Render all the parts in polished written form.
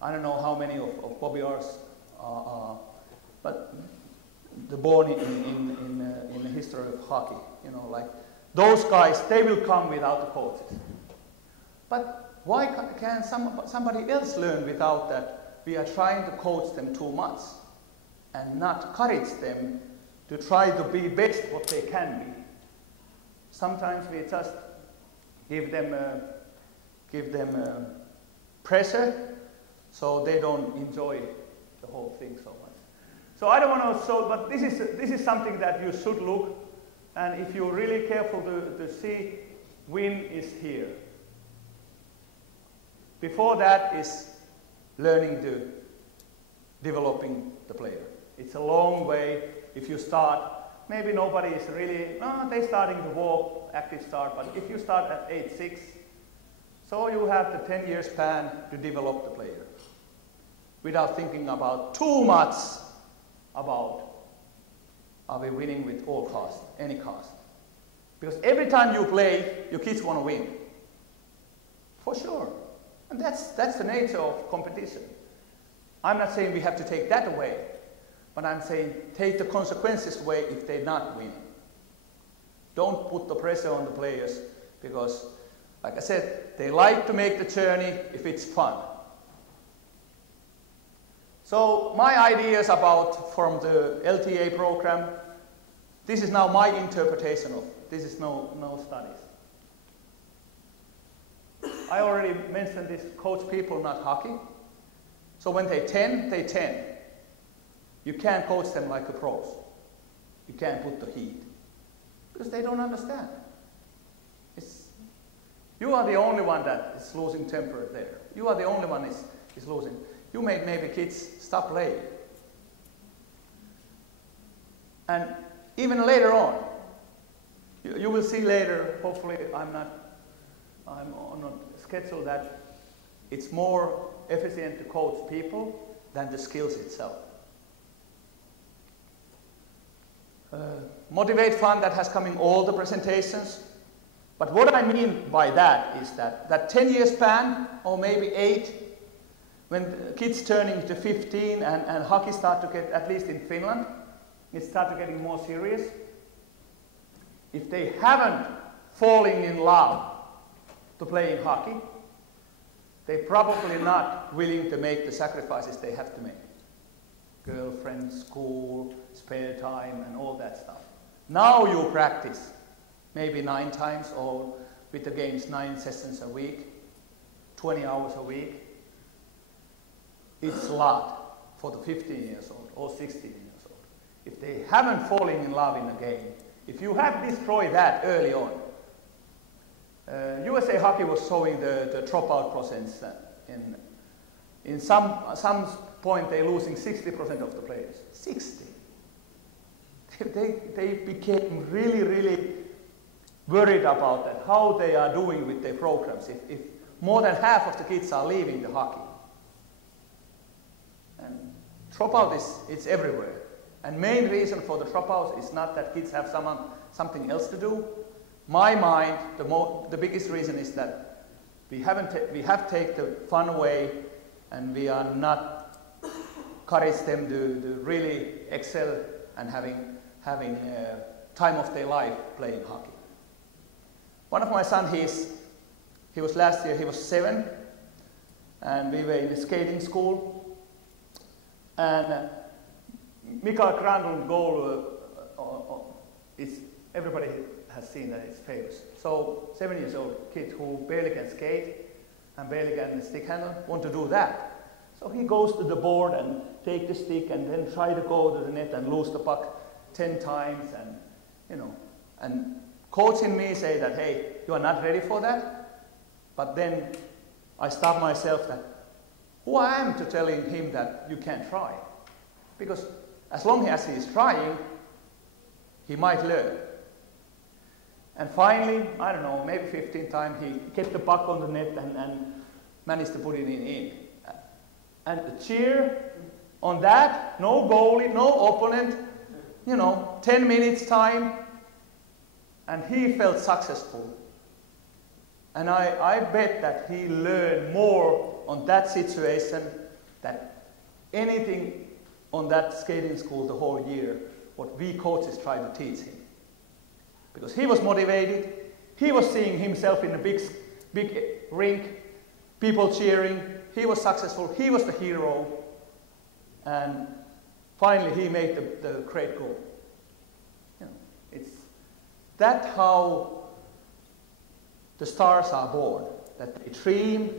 I don't know how many of Bobby R's are, but the born in the history of hockey, you know, like those guys, they will come without the coaches. But why can somebody else learn without that? We are trying to coach them too much and not encourage them to try to be best what they can be. Sometimes we just give them pressure so they don't enjoy the whole thing so much. So I don't want to show, but this is something that you should look, and if you're really careful to see, win is here. Before that is learning to developing the player. It's a long way. If you start, maybe nobody is really, they're starting to walk, active start, but if you start at age 6, so you have the 10-year span to develop the player without thinking about too much about are we winning with all cost, any cost. Because every time you play, your kids want to win. For sure. And that's the nature of competition. I'm not saying we have to take that away, but I'm saying take the consequences away if they're not winning. Don't put the pressure on the players because, like I said, they like to make the journey if it's fun. So my ideas about from the LTA program, this is now my interpretation of it. This is no studies. I already mentioned this, coach people, not hockey. So when they 10, they 10. You can't coach them like the pros. You can't put the heat. Because they don't understand. You are the only one that is losing temper there. You are the only one is losing. You made maybe kids stop playing. And even later on, you will see later, hopefully I'm on a schedule that it's more efficient to coach people than the skills itself. Motivate Fun, that has come in all the presentations. But what I mean by that is that 10-year span, or maybe 8, when kids turning to 15 and hockey start to get, at least in Finland, it started getting more serious. If they haven't fallen in love to playing hockey, they're probably not willing to make the sacrifices they have to make. Girlfriend, school, spare time, and all that stuff. Now you practice maybe 9 times, or with the games 9 sessions a week, 20 hours a week. It's a lot for the 15 years old or 16 years old. If they haven't fallen in love in the game, if you have destroyed that early on, USA Hockey was showing the dropout percents in some point they're losing 60% of the players. 60. They became really worried about that, how they are doing with their programs if more than half of the kids are leaving the hockey. And dropout it's everywhere. And main reason for the dropouts is not that kids have something else to do. My mind, the biggest reason is that we have taken the fun away, and we are not encourage them to really excel and having time of their life playing hockey. One of my sons, he was last year, he was 7, and we were in a skating school, and Mika Saarinen goal is, everybody has seen that it's famous. So 7 years old kid who barely can skate and barely can stick handle, want to do that. So he goes to the board and take the stick and then try to go to the net and lose the puck 10 times, and and coach in me say that, hey, you are not ready for that. But then I stop myself that who I am to telling him that you can't try, because as long as he is trying, he might learn. And finally, I don't know, maybe 15th time, he kept the puck on the net and managed to put it in. And the cheer on that, no goalie, no opponent, 10 minutes time, and he felt successful. And I bet that he learned more on that situation that anything on that skating school the whole year, what we coaches try to teach him. Because he was motivated, he was seeing himself in a big rink, people cheering, he was successful, he was the hero, and finally he made the great goal. You know, it's that how the stars are born, that they dream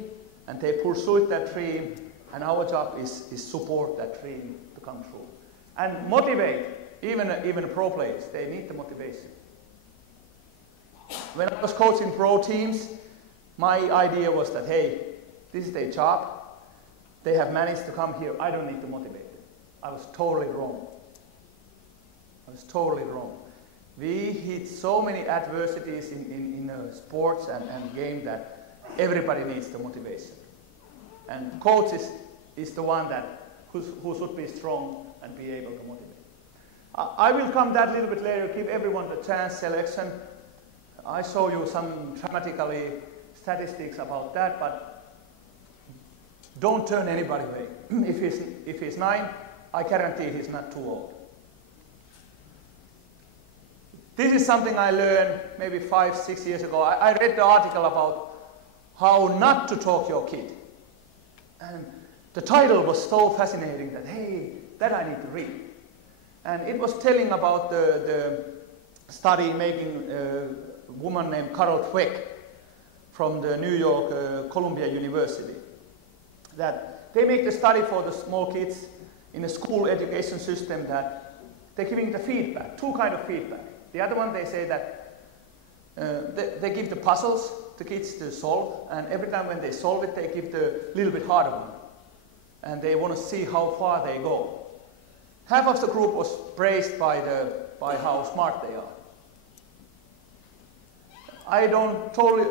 and they pursue that dream, and our job is support that dream to come true. And motivate, even pro players, they need the motivation. When I was coaching pro teams, my idea was that, hey, this is their job, they have managed to come here, I don't need to motivate them. I was totally wrong. I was totally wrong. We hit so many adversities in sports and game that everybody needs the motivation. And coach is the one who should be strong and be able to motivate. I will come that a little bit later, give everyone the chance selection. I show you some dramatically statistics about that, but don't turn anybody away. If he's 9, I guarantee he's not too old. This is something I learned maybe 5-6 years ago. I read the article about how not to talk your kid. And the title was so fascinating that, hey, that I need to read. And it was telling about the study making a woman named Carol Dweck from the New York Columbia University. That they make the study for the small kids in a school education system that they're giving the feedback, 2 kinds of feedback. The other one, they say that they give the puzzles to kids to solve, and every time when they solve it, they give the little bit harder one. And they want to see how far they go. Half of the group was praised by how smart they are. I don't totally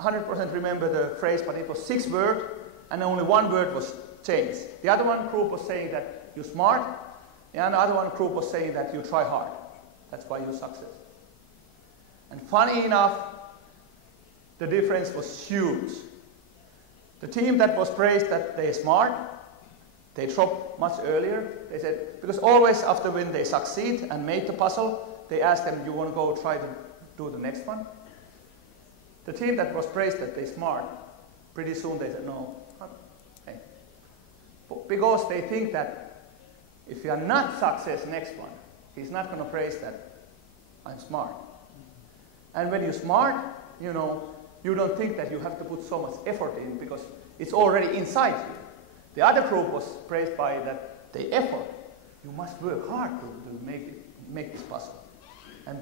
100% remember the phrase, but it was 6 words, and only 1 word was changed. The other one group was saying that you're smart, and the other one group was saying that you try hard. That's why you success. And funny enough, the difference was huge. The team that was praised that they're smart, they dropped much earlier. They said, because always after when they succeed and made the puzzle, they ask them, you want to go try to do the next one? The team that was praised that they're smart, pretty soon they said, no. Hey. Because they think that if you are not success next one, he's not going to praise that I'm smart. And when you're smart, you know, you don't think that you have to put so much effort in because it's already inside you. The other group was praised by that the effort. You must work hard to make this puzzle. And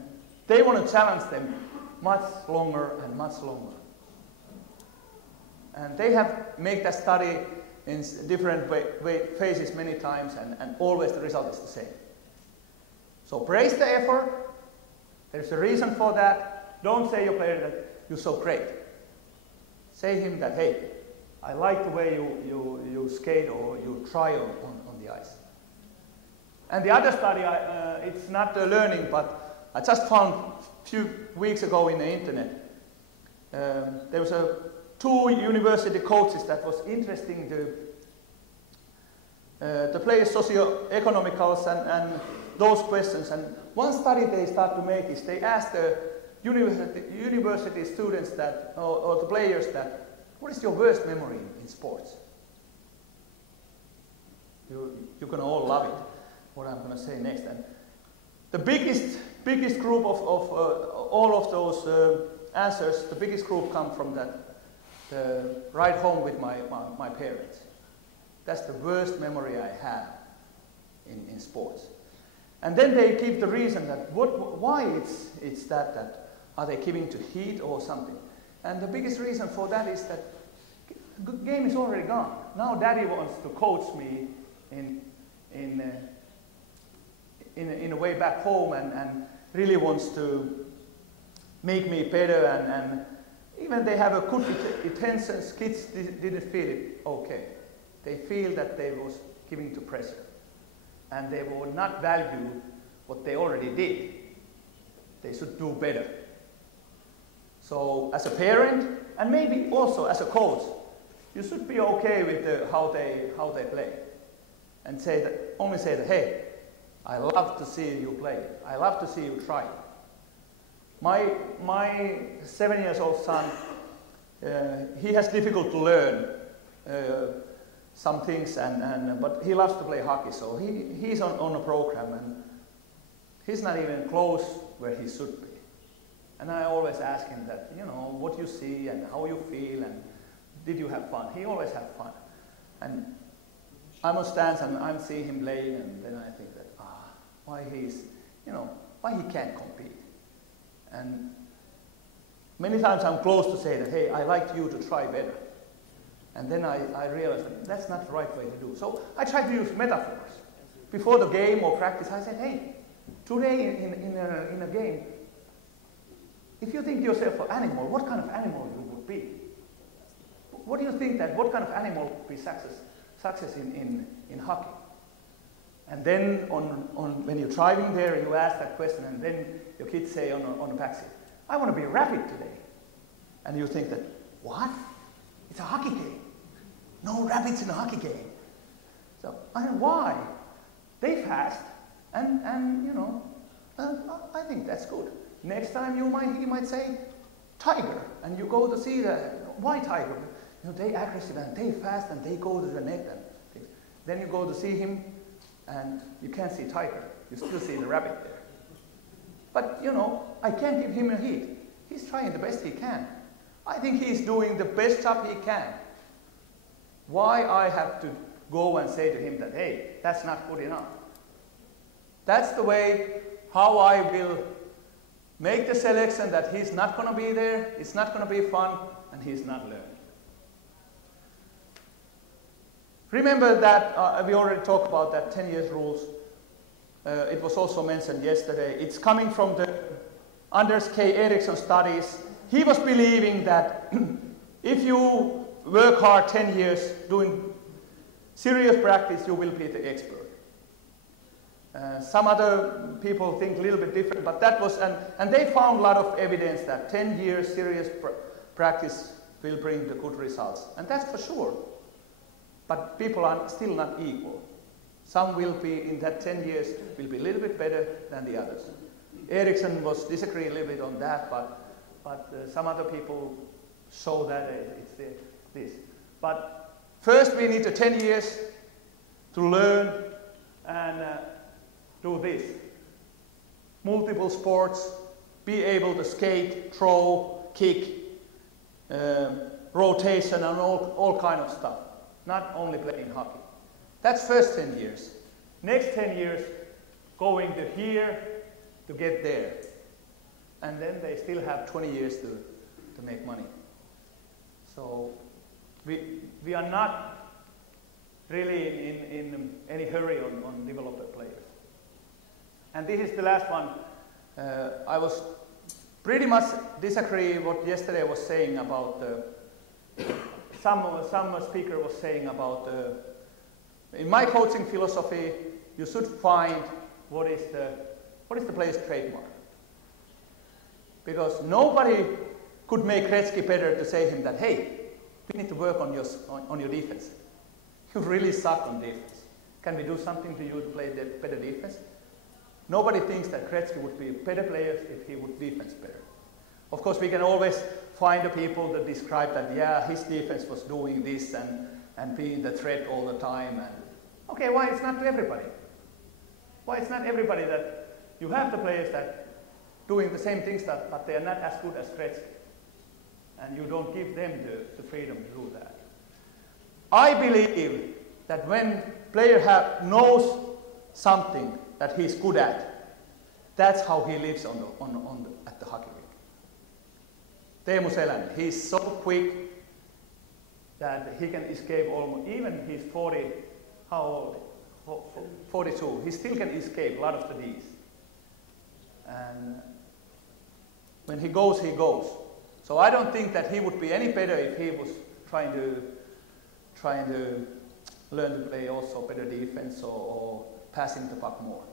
they want to challenge them much longer and much longer. And they have made that study in different phases many times, and always the result is the same. So praise the effort. There's a reason for that. Don't say your player that you're so great. Say him that, hey, I like the way you skate or you try on the ice. And the other study, it's not learning, but I just found a few weeks ago in the internet. There was 2 university coaches that was interesting the players' socio-economicals and those questions. And one study they start to make is they ask the university students that, or the players that, what is your worst memory in sports? You're going to all love it, what I'm going to say next. And the biggest group of all of those answers, the biggest group come from the ride home with my parents. That's the worst memory I have in sports. And then they give the reason that why it's that are they giving to heat or something? And the biggest reason for that is that the game is already gone. Now daddy wants to coach me in a way back home and really wants to make me better, and even they have a good intentions, kids didn't feel it okay. They feel that they was giving to pressure. And they will not value what they already did. They should do better. So as a parent, and maybe also as a coach, you should be okay with how they play, and only say that, hey, I love to see you play. I love to see you try. My 7-year-old son, he has difficult to learn some things, but he loves to play hockey, so he's on a program, and he's not even close where he should be. And I always ask him that, what you see and how you feel, and did you have fun? He always had fun. And I'm on stands and I'm seeing him playing, and then I think that, why he can't compete. And many times I'm close to say that, hey, I like you to try better. And then I realize that that's not the right way to do. So I try to use metaphors. Before the game or practice, I said, hey, today in a game, if you think yourself an animal, what kind of animal you would be? What do you think what kind of animal would be success in hockey? And then when you're driving there, you ask that question, and then your kids say on the backseat, I want to be rapid today. And you think that, what? It's a hockey game. No rabbits in a hockey game. So, why? They fast, and I think that's good. Next time he might say, tiger, and you go to see why tiger? They aggressive, and they fast, and they go to the net, and things. Then you go to see him, and you can't see tiger. You still see the rabbit there. But, I can't give him a heat. He's trying the best he can. I think he's doing the best job he can. Why I have to go and say to him that, hey, that's not good enough. That's the way how I will make the selection that he's not going to be there, it's not going to be fun, and he's not learning. Remember that we already talked about that 10 years rules. It was also mentioned yesterday. It's coming from the Anders K. Eriksson studies. He was believing that if you work hard 10 years doing serious practice, you will be the expert. Some other people think a little bit different, but that was, and they found a lot of evidence that 10 years serious practice will bring the good results. And that's for sure. But people are still not equal. Some will be, in that 10 years, will be a little bit better than the others. Eriksson was disagreeing a little bit on that, but some other people show that it's this. But first we need the 10 years to learn and do this. Multiple sports, be able to skate, throw, kick, rotation, and all kind of stuff. Not only playing hockey. That's first 10 years. Next 10 years, going to here to get there. And then they still have 20 years to make money. So we are not really in any hurry on developer players. And this is the last one. I was pretty much disagree what yesterday was saying about some speaker was saying about in my coaching philosophy, you should find what is the player's trademark. Because nobody could make Gretzky better to say him that, hey, we need to work on your defense. You really suck on defense. Can we do something to you to play better defense? Nobody thinks that Gretzky would be a better player if he would defense better. Of course, we can always find the people that describe that, yeah, his defense was doing this and being the threat all the time. And okay, why it's not to everybody? Why it's not everybody that you have the players that doing the same things but they are not as good as Gretzky. And you don't give them the freedom to do that. I believe that when player knows something that he's good at, that's how he lives at the hockey rink. Teemu Selänne, he's so quick that he can escape almost, even he's 40, how old? 42, he still can escape a lot of the Ds. And when he goes, he goes. So I don't think that he would be any better if he was trying to learn to play also better defense or passing the puck more.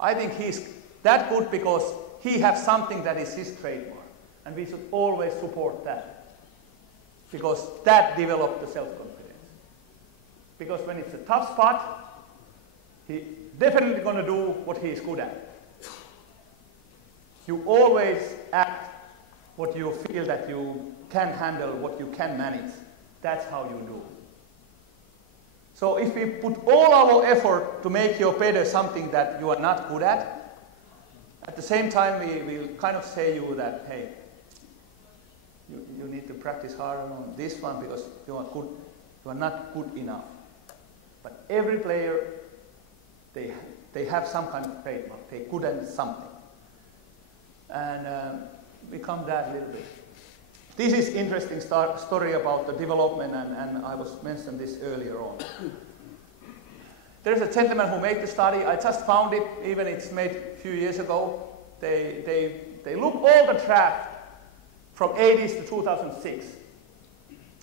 I think he's that good because he has something that is his trademark, and we should always support that. because that developed the self-confidence. Because when it's a tough spot, he's definitely going to do what he's good at. You always act what you feel that you can handle, what you can manage. That's how you do. So if we put all our effort to make you better something that you are not good at the same time we will kind of say you that, hey, you need to practice harder on this one because you are not good enough. But every player, they have some kind of trademark. They're good at something. And become that a little bit. This is interesting story about the development, and I was mentioned this earlier on. There's a gentleman who made the study. I just found it, even it's made a few years ago. They looked all the draft from 80s to 2006.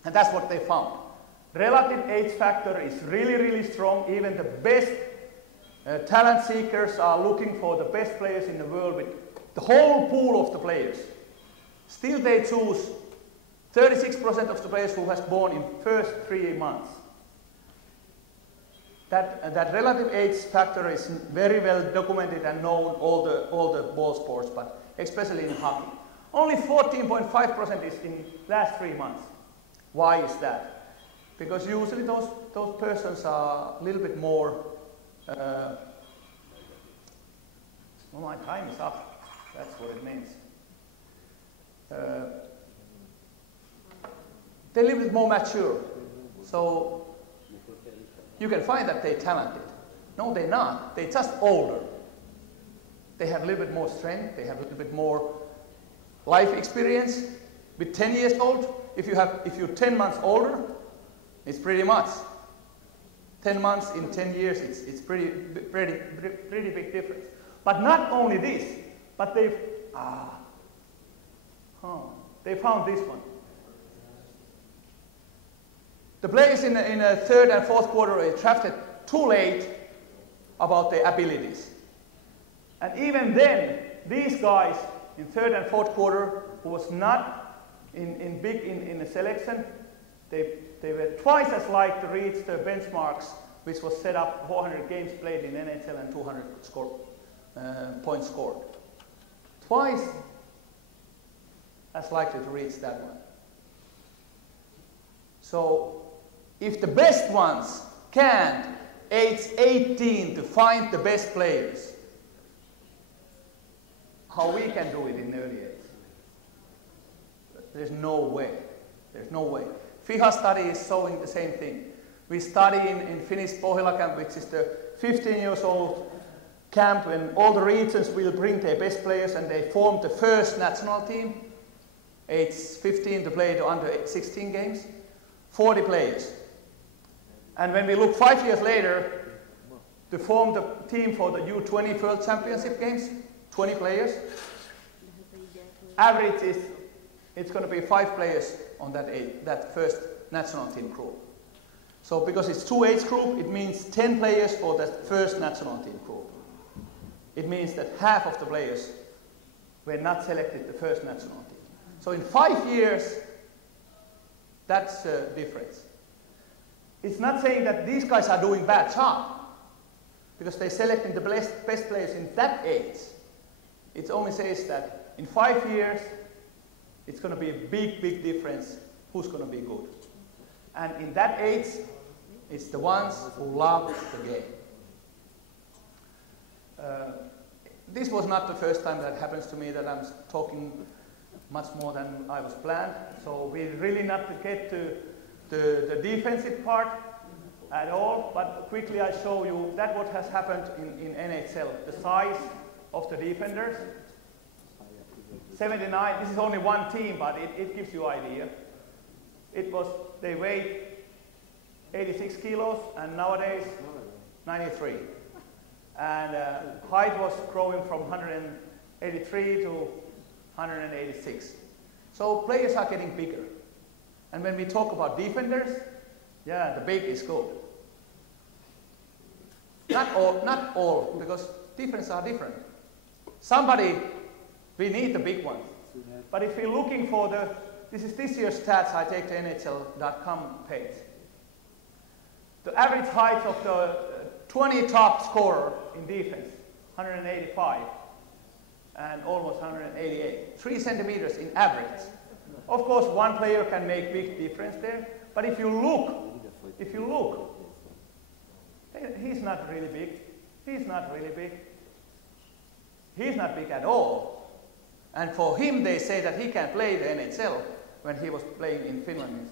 And that's what they found. Relative age factor is really, really strong. Even the best talent seekers are looking for the best players in the world with the whole pool of the players. Still they choose 36% of the players who has born in first 3 months. That relative age factor is very well documented and known all the ball sports, but especially in hockey. Only 14.5% is in last 3 months. Why is that? Because usually those persons are a little bit more. Well, my time is up. That's what it means. They're a little bit more mature. So you can find that they're talented. No, they're not. They're just older. They have a little bit more strength. They have a little bit more life experience. With 10 years old, if you're 10 months older, it's pretty much. 10 months in 10 years, it's pretty big difference. But not only this, but they found this one. The players in the third and fourth quarter are drafted too late about their abilities. And even then, these guys in third and fourth quarter who was not in the selection, they were twice as likely to reach the benchmarks which was set up 400 games played in NHL and 200 points scored. Twice as likely to reach that one. So if the best ones can't, age 18, to find the best players, how we can do it in early age? There's no way. There's no way. FIHA study is showing the same thing. We study in Finnish Pohjola camp, which is the 15 years old camp when all the regions will bring their best players and they form the first national team, age 15 to play the under 16 games, 40 players. And when we look 5 years later to form the team for the U20 World Championship games, 20 players, average is it's going to be 5 players on that first national team group. So because it's 2 age group, it means 10 players for that first national team group. It means that half of the players were not selected the first national team. So in 5 years, that's the difference. It's not saying that these guys are doing bad job because they're selecting the best players in that age. It only says that in 5 years, it's going to be a big, big difference who's going to be good. And in that age, it's the ones who love the game. This was not the first time that happens to me that I'm talking much more than I was planned. So we really not to get to the defensive part at all, but quickly I show you that what has happened in NHL, the size of the defenders. 79, this is only one team, but it gives you idea. They weighed 86 kilos, and nowadays 93. And height was growing from 183 to 186. So players are getting bigger. And when we talk about defenders, yeah, the big is good. Not all, because defenses are different. We need the big ones. But if we're looking for this is this year's stats. I take the NHL.com page. The average height of the 20 top scorer in defense, 185 and almost 188. 3 centimeters in average. Of course, one player can make big difference there, but if you look, he's not really big. He's not really big. He's not big at all. And for him, they say that he can play the NHL when he was playing in Finland,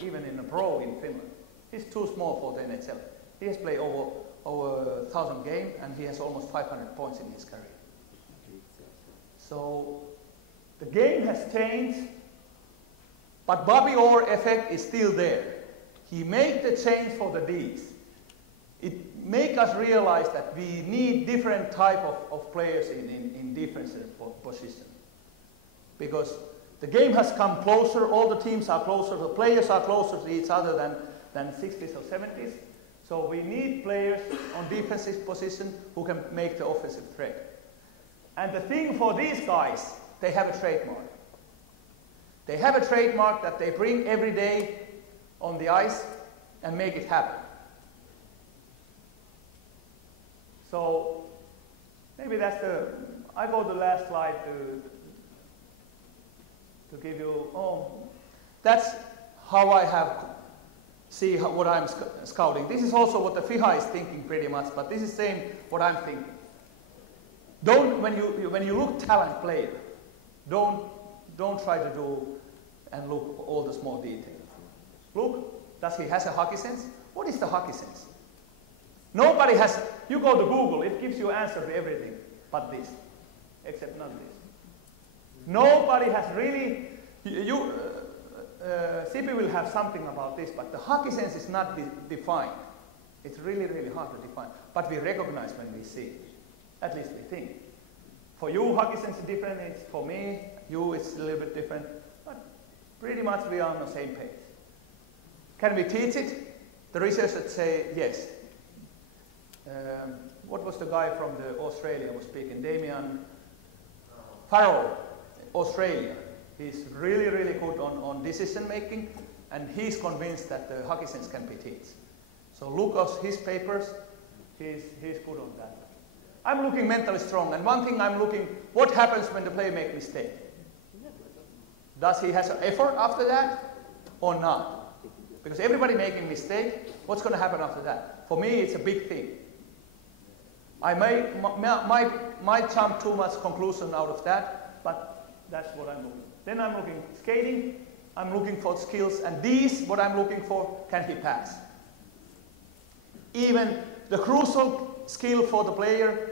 even in a pro in Finland. He's too small for the NHL. He has played over 1,000 games, and he has almost 500 points in his career. So the game has changed, but Bobby Orr effect is still there. He made the change for the Ds. It makes us realize that we need different type of players in defensive position. Because the game has come closer, all the teams are closer, the players are closer to each other than 60s or 70s. So we need players on defensive position who can make the offensive threat. And the thing for these guys, they have a trademark. They have a trademark that they bring every day on the ice and make it happen. So maybe that's I go to the last slide to give you, that's how I see what I'm scouting. This is also what the FIHA is thinking pretty much, but this is same what I'm thinking. When you look talent player, don't try to do and look all the small details. Look, does he has a hockey sense? What is the hockey sense? Nobody has, you go to Google, it gives you answer to everything but this, except not this. Nobody has really, Sipi will have something about this, but the hockey sense is not defined. It's really, really hard to define, but we recognize when we see it. At least we think. For you, hockey sense is different, it's for me, it's a little bit different, but pretty much we are on the same page. Can we teach it? The researchers say yes. What was the guy from Australia was speaking? Damien Farrell, Australia. He's really, really good on decision making, and he's convinced that the hockey sense can be taught. So look at his papers, he's good on that. I'm looking mentally strong, and one thing I'm looking, what happens when the player makes mistake? Does he have an effort after that or not? Because everybody making mistake, what's going to happen after that? For me, it's a big thing. I might jump too much conclusion out of that, but that's what I'm looking. Then I'm looking skating, I'm looking for skills, and these, what I'm looking for, can he pass? Even the crucial skill for the player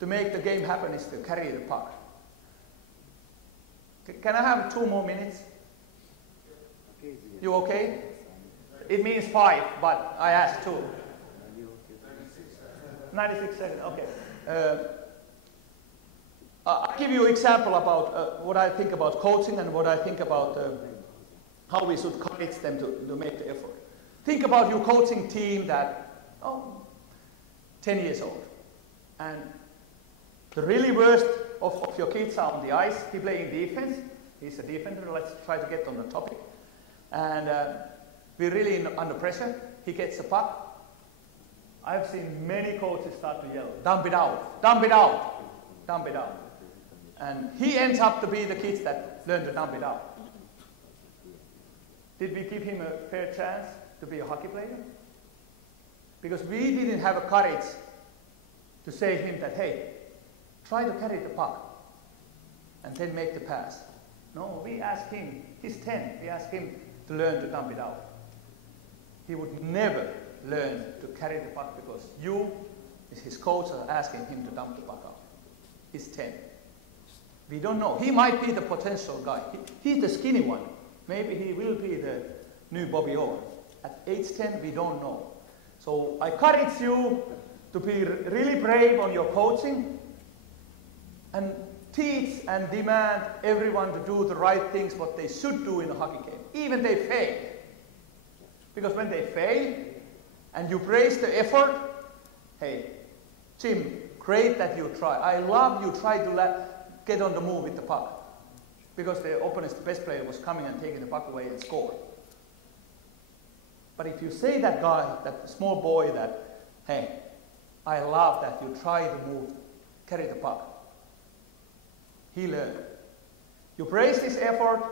to make the game happen is to carry the puck. Can I have 2 more minutes? You okay? It means 5, but I asked 2. 96 seconds, okay. I'll give you an example about what I think about coaching and what I think about how we should encourage them to make the effort. Think about your coaching team that, 10 years old. And the really worst of your kids are on the ice. He playing defense. He's a defender. Let's try to get on the topic. And we're really under pressure. He gets the puck. I've seen many coaches start to yell, dump it out, dump it out, dump it out. And he ends up to be the kids that learn to dump it out. Did we give him a fair chance to be a hockey player? Because we didn't have a courage to say to him that, hey, try to carry the puck and then make the pass. No, we asked him, he's 10, we asked him to learn to dump it out. He would never learn to carry the puck because you, as his coach, are asking him to dump the puck out. He's 10. We don't know. He might be the potential guy. He's the skinny one. Maybe he will be the new Bobby Orr. At age 10, we don't know. So I encourage you to be really brave on your coaching and teach and demand everyone to do the right things, what they should do in a hockey game, even they fail. Because when they fail, and you praise the effort, hey, Jim, great that you try. I love you try to get on the move with the puck. because the opponent's best player was coming and taking the puck away and score. But if you say that guy, that small boy, that, hey, I love that you try to move, carry the puck, he learned. You praise his effort,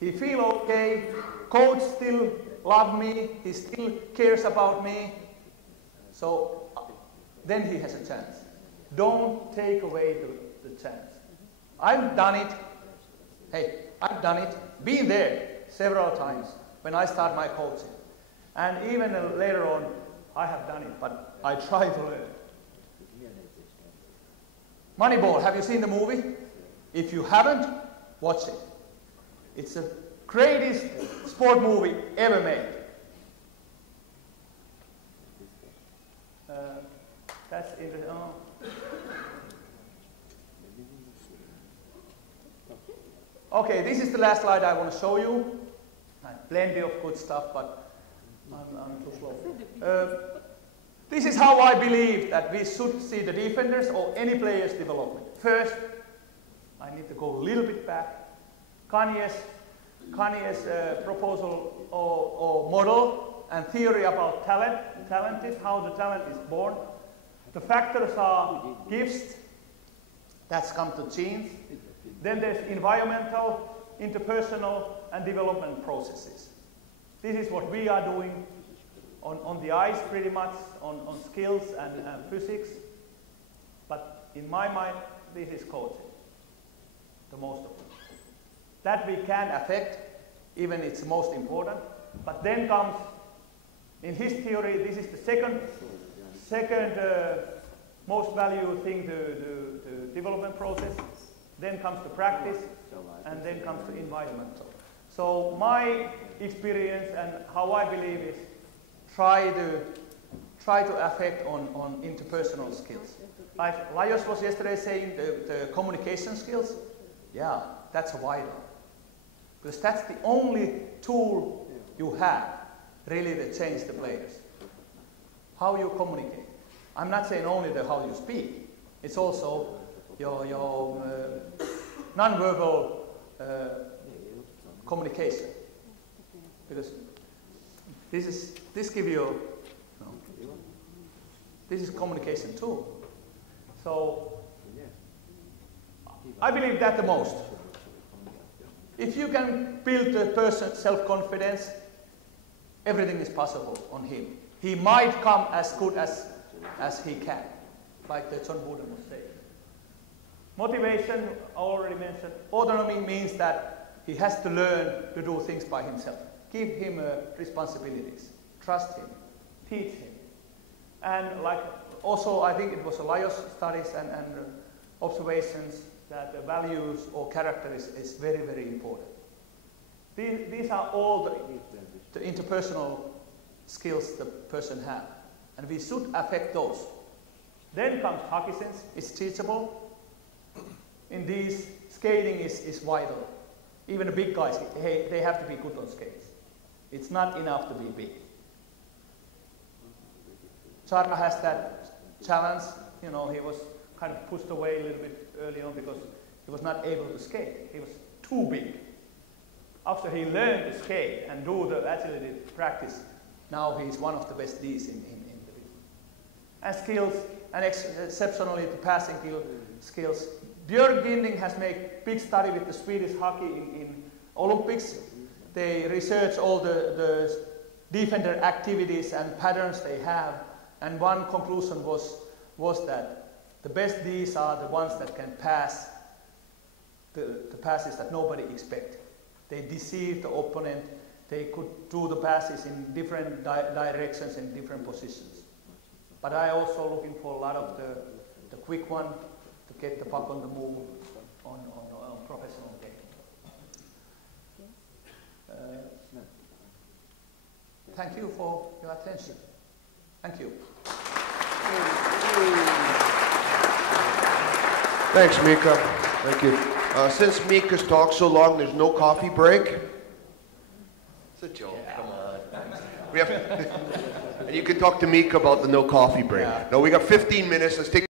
he feel okay, coach still love me, he still cares about me, so then he has a chance. Don't take away the chance. I've done it. Hey, I've done it, been there several times when I start my coaching. And even later on, I have done it, but I try to learn. Moneyball, have you seen the movie? If you haven't, watch it. It's the greatest sport movie ever made. That's interesting. Okay, this is the last slide I want to show you. Plenty of good stuff, but I'm too slow. This is how I believe that we should see the defenders or any player's development. First, I need to go a little bit back. Kanye's proposal or model and theory about talented, how the talent is born. The factors are gifts, that's come to genes. Then there's environmental, interpersonal, and development processes. This is what we are doing on the ice pretty much, on skills and physics. But in my mind, this is coaching, the most of them. That we can affect, even it's most important. But then comes, in his theory, this is the second most valuable thing, the development process. Then comes the practice, and then comes the environmental. So my experience and how I believe is try to affect on interpersonal skills. Like Lajos was yesterday saying, the communication skills, yeah, that's vital. Because that's the only tool you have really to change the players. How you communicate. I'm not saying only how you speak, it's also your non-verbal communication, because this gives you this is communication too. So I believe that the most. If you can build a person's self-confidence, everything is possible on him. He might come as good as he can, like the John Wooden was saying. Motivation, I already mentioned. Autonomy means that he has to learn to do things by himself. Give him responsibilities. Trust him. Teach him. And like also, I think it was Lajos studies and observations that the values or character is very, very important. These are all the interpersonal skills the person has. And we should affect those. Then comes hockey sense. It's teachable. In these, skating is vital. Even the big guys, they have to be good on skates. It's not enough to be big. Chara has that challenge. You know, he was kind of pushed away a little bit early on because he was not able to skate. He was too big. After he learned to skate and do the agility practice, now he's one of the best Ds in the league. And skills, and exceptionally the passing skills. Björn Ginding has made big study with the Swedish hockey in Olympics. They research all the defender activities and patterns they have, and one conclusion was that the best Ds are the ones that can pass the passes that nobody expects. They deceive the opponent. They could do the passes in different directions in different positions. But I also looking for a lot of the quick one to get the puck on the move on professional game. Thank you for your attention. Thank you. Thanks, Mika. Thank you. Since Mika's talked so long, there's no coffee break. It's a joke. Yeah. Come on. We have. And you can talk to Mika about the no coffee break. Yeah. No, we got 15 minutes. Let's take.